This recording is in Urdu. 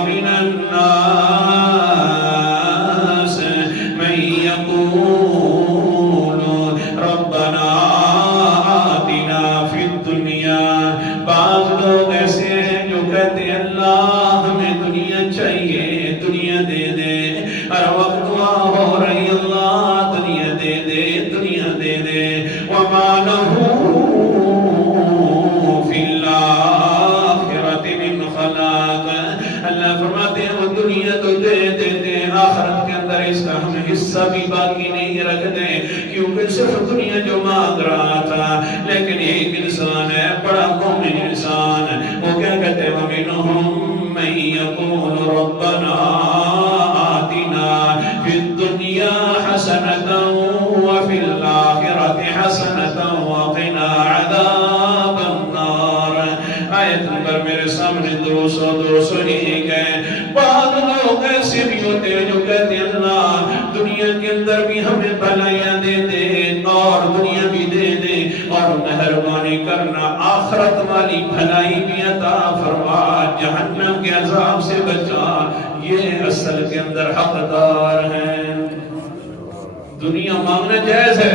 ومن الناس من يقول ربنا آتنا فی الدنیا. بعض لوگ ایسے ہیں جو کہتے ہیں اللہ ہمیں دنیا چاہیے، دنیا دے دے. ہر وقت دعا ہو رہی اللہ دنیا دے دے، دنیا دے دے. وما له فی الآخرۃ من خلاق. اللہ فرماتے ہیں وہ دنیا تو دے دیتے ہیں، آخرت کے اندر اس کا ہم حصہ بھی باقی نہیں رکھتے، کیونکہ صرف دنیا جو مانگ رہا تھا. لیکن ایک انسان ہے بڑا مومن انسان، وہ کیا کہتے ہیں وَمِنْهُمْ مَنْ يَقُولُ رَبَّنَا آتِنَا فِي الدُّنْيَا حَسَنَةً وَفِي الْآخِرَةِ حَسَنَةً وَقِنَا عَذَابَ النَّارِ. آیت نمبر میرے سامنے 201 ہے. بعض لوگ ایسے بھی ہوتے ہیں جو کہتے ہیں اللہ دنیا کے اندر بھی ہمیں بھلائیاں دے دے اور دنیا بھی دے دے اور مہربانی کرنا آخرت والی بھلائی بھی عطا فرما، جہنم کے عذاب سے بچا. یہ اصل کے اندر حقدار ہیں. دنیا مانگنا جائز ہے